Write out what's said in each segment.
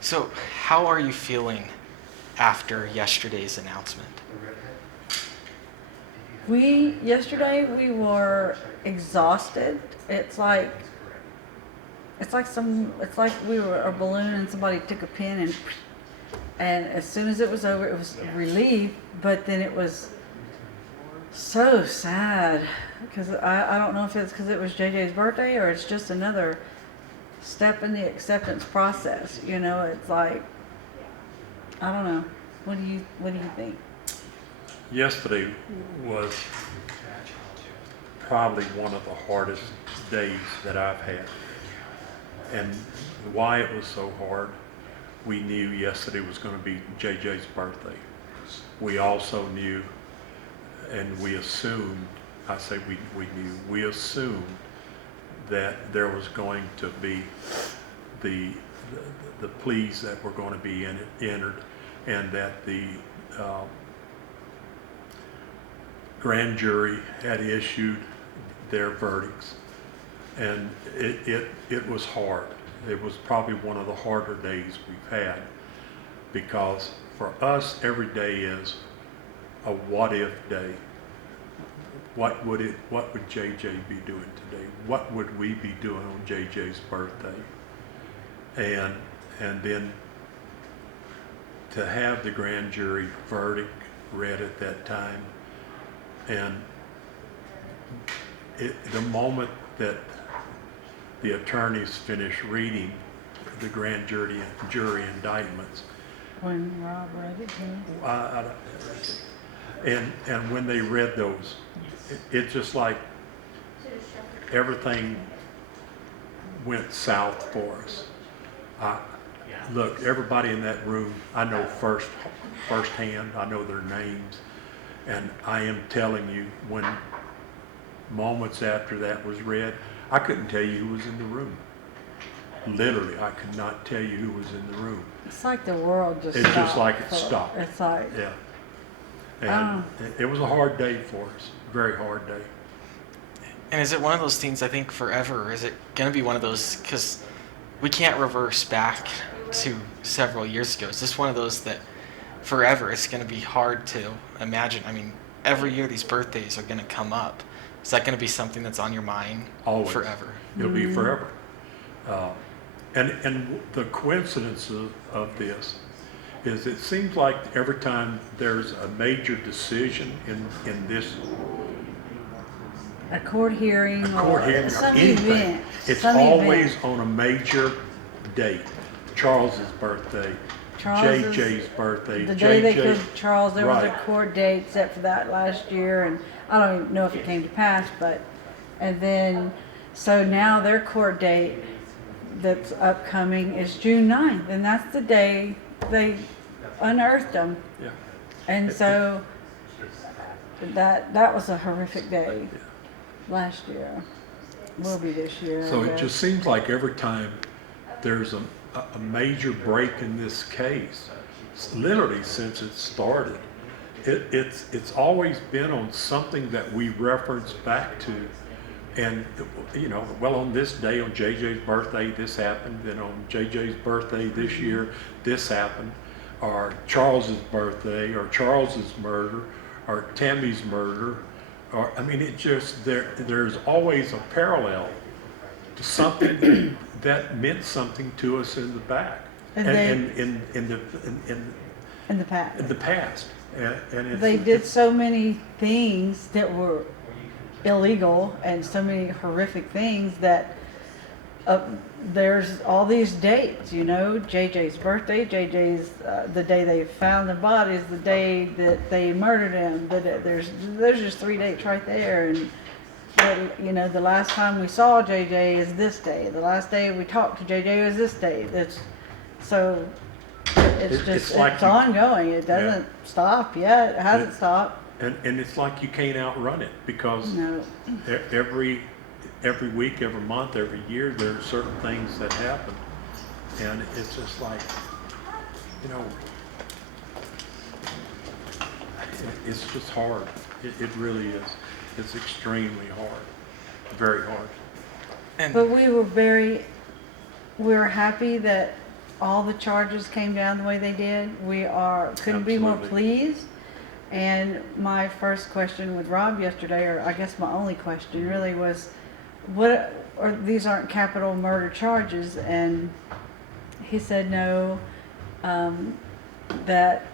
So, how are you feeling after yesterday's announcement? Yesterday we were exhausted. It's like we were a balloon and somebody took a pin and as soon as it was over, it was relief, but then it was so sad because I don't know if it's because it was JJ's birthday or it's just another step in the acceptance process. You know, it's like, I don't know. What do you think? Yesterday was probably one of the hardest days that I've had. And why it was so hard, we knew yesterday was going to be JJ's birthday. We also knew, and we assumed, we assumed that there was going to be the pleas that were going to be entered, and that the grand jury had issued their verdicts, and it was hard. It was probably one of the harder days we've had, because for us every day is a what if day. What would JJ be doing today? What would we be doing on JJ's birthday? And then to have the grand jury verdict read at that time, and the moment that the attorneys finished reading the grand jury indictments, When Rob read it, and when they read those, it's just like everything went south for us. Look, everybody in that room, I know firsthand, I know their names, and I am telling you, when moments after that was read, I couldn't tell you who was in the room. Literally, I could not tell you who was in the room. it's like the world just It's stopped. just like it stopped. It's like, Yeah. And it was a hard day for us, very hard day. And is it one of those things, I think, forever, or is it going to be one of those, because we can't reverse back to several years ago? Is this one of those that forever it's going to be hard to imagine? I mean, every year these birthdays are going to come up. Is that going to be something that's on your mind Always. forever? It'll be forever. And the coincidence of this is it seems like every time there's a major decision in this a court hearing court or hearing some or anything, event. it's some always event. on a major date. Charles's birthday, Charles's- JJ's birthday, The day they JJ. could, Charles, there was a Right. court date set for that last year, and I don't even know if it came to pass, but, and then, so now their court date that's upcoming is June 9th, and that's the day they unearthed them. Yeah. And so that was a horrific day last year. Will be this year. So I it guess. just seems like every time there's a major break in this case, literally since it started, it's always been on something that we reference back to. And, you know, well, on this day, on JJ's birthday, this happened. Then on JJ's birthday this year, this happened. Or Charles's birthday, or Charles's murder, or Tammy's murder. Or, I mean, it just, there's always a parallel to something that meant something to us in the back. And in in the past. the past. And it's, They did so many things that were illegal and so many horrific things that there's all these dates, you know, JJ's birthday, JJ's the day they found the bodies, the day that they murdered him. There's just 3 dates right there, and you know, the last time we saw JJ is this day. The last day we talked to JJ is this day. That's so. It's like ongoing. It doesn't stop yet. It hasn't stopped. And it's like you can't outrun it, because No. every week, every month, every year, there are certain things that happen. And it's just like, you know, it's just hard. It really is. It's extremely hard, very hard. And But we were happy that all the charges came down the way they did. We couldn't be more Absolutely. pleased. And my first question with Rob yesterday, or I guess my only question really was, these aren't capital murder charges? And he said no, that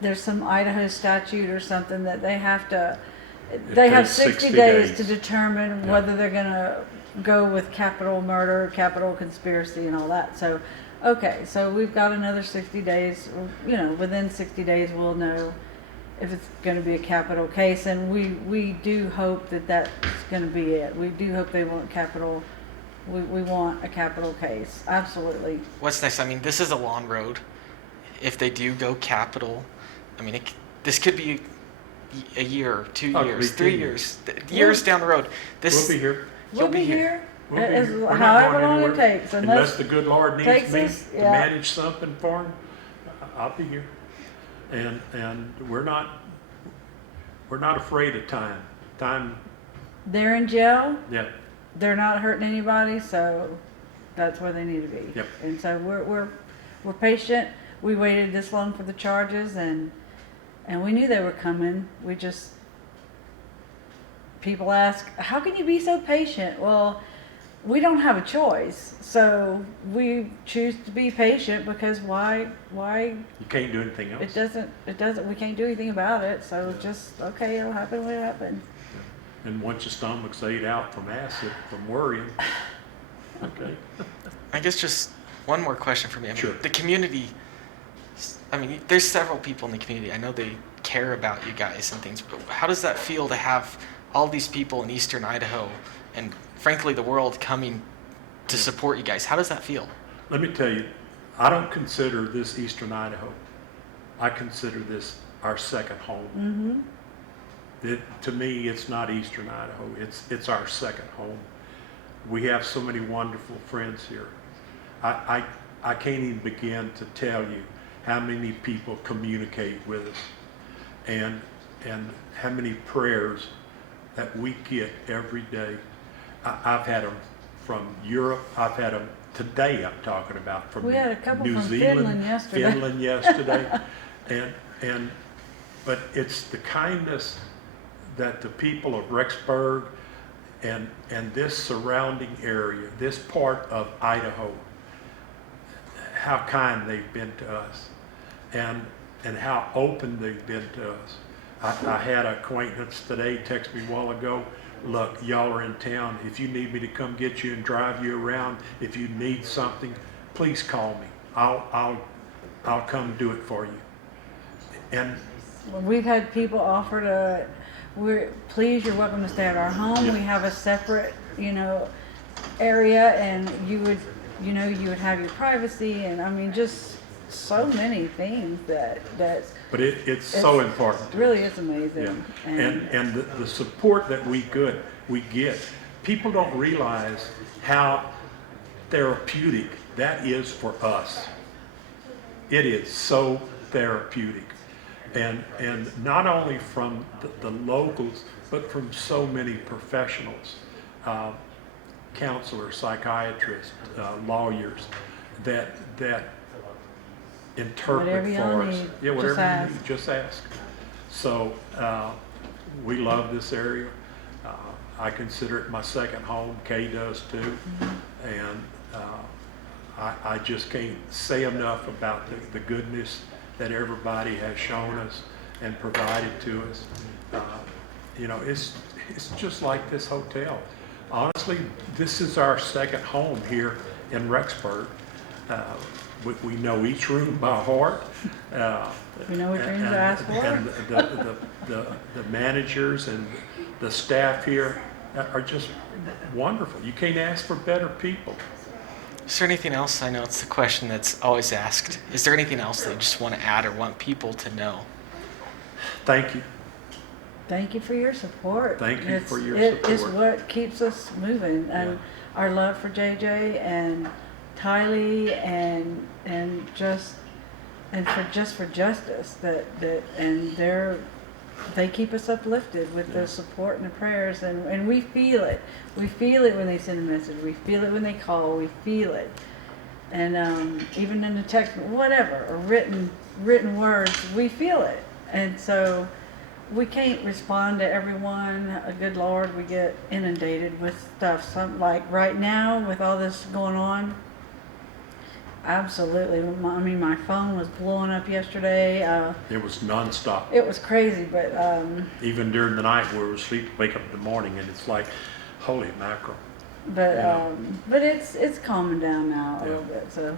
there's some Idaho statute or something that they have to, they have takes 60 60 days to days. determine Yeah. whether they're gonna go with capital murder, capital conspiracy and all that. So, okay, so we've got another 60 days, within 60 days we'll know if it's gonna be a capital case, and we do hope that that's gonna be it. We do hope they want capital, we want a capital case, absolutely. What's next? I mean, this is a long road. If they do go capital, I mean, this could be a year, 2 Oh, it could years, be 3 10 years, years down the road. We'll be here. You'll We'll be be here. here, We'll be as, here. We're not however going long it anywhere. takes, Unless the good Lord needs takes me us- to yeah. manage something for him, I'll be here. And we're not afraid of time. Time, they're in jail, yeah, they're not hurting anybody, so that's where they need to be. Yep. And so we're patient. We waited this long for the charges, and we knew they were coming. People ask, how can you be so patient? Well, we don't have a choice, so we choose to be patient because why? you can't do anything else. It doesn't. We can't do anything about it. So just okay, it'll happen when it happens. And once your stomach's ate out from acid, from worrying, okay. I guess just one more question for me. I mean, Sure. The community, I mean, there's several people in the community. I know they care about you guys and things, but how does that feel to have all these people in eastern Idaho and frankly the world coming to support you guys? How does that feel? Let me tell you, I don't consider this eastern Idaho. I consider this our second home. Mm-hmm. To me, it's not eastern Idaho. It's our second home. We have so many wonderful friends here. I can't even begin to tell you how many people communicate with us, and how many prayers that we get every day. I've had them from Europe. I've had them today. I'm talking about from We had a couple New from Zealand, Finland yesterday. Finland yesterday, but it's the kindness that the people of Rexburg and this surrounding area, this part of Idaho, how kind they've been to us, and how open they've been to us. I had an acquaintance today text me a while ago, look, y'all are in town. If you need me to come get you and drive you around, if you need something, please call me. I'll come do it for you. And We've had people offer to, you're welcome to stay at our home. Yeah. We have a separate, area, and you would have your privacy, and I mean, just so many things that but it's so important. really is amazing. Yeah. And the support that we get, people don't realize how therapeutic that is for us. It is so therapeutic. And not only from the locals, but from so many professionals, counselors, psychiatrists, lawyers, that interpret Whatever y'all for us. need, Yeah, just whatever ask. you need, just ask. So we love this area. I consider it my second home. Kay does too. Mm-hmm. And I just can't say enough about the goodness that everybody has shown us and provided to us. It's just like this hotel. Honestly, this is our second home here in Rexburg. We know each room by heart. We know which rooms to ask for. And the managers and the staff here are just wonderful. You can't ask for better people. Is there anything else? I know it's the question that's always asked. Is there anything else that you just want to add or want people to know? Thank you. Thank you for your support. Thank you for your It is support. what keeps us moving, and Yeah. our love for JJ and Tylee and for justice they keep us uplifted with Yeah. the support and the prayers, and we feel it. We feel it when they send a message. We feel it when they call. We feel it, And even in the text, whatever, or written words, we feel it. And so we can't respond to everyone. Good Lord, we get inundated with stuff. Some, like right now with all this going on, absolutely. I mean, my phone was blowing up yesterday. It was nonstop. It was crazy, but Even during the night where we were asleep, wake up in the morning, and it's like, holy mackerel. but Yeah. but it's calming down now a Yeah. little bit. So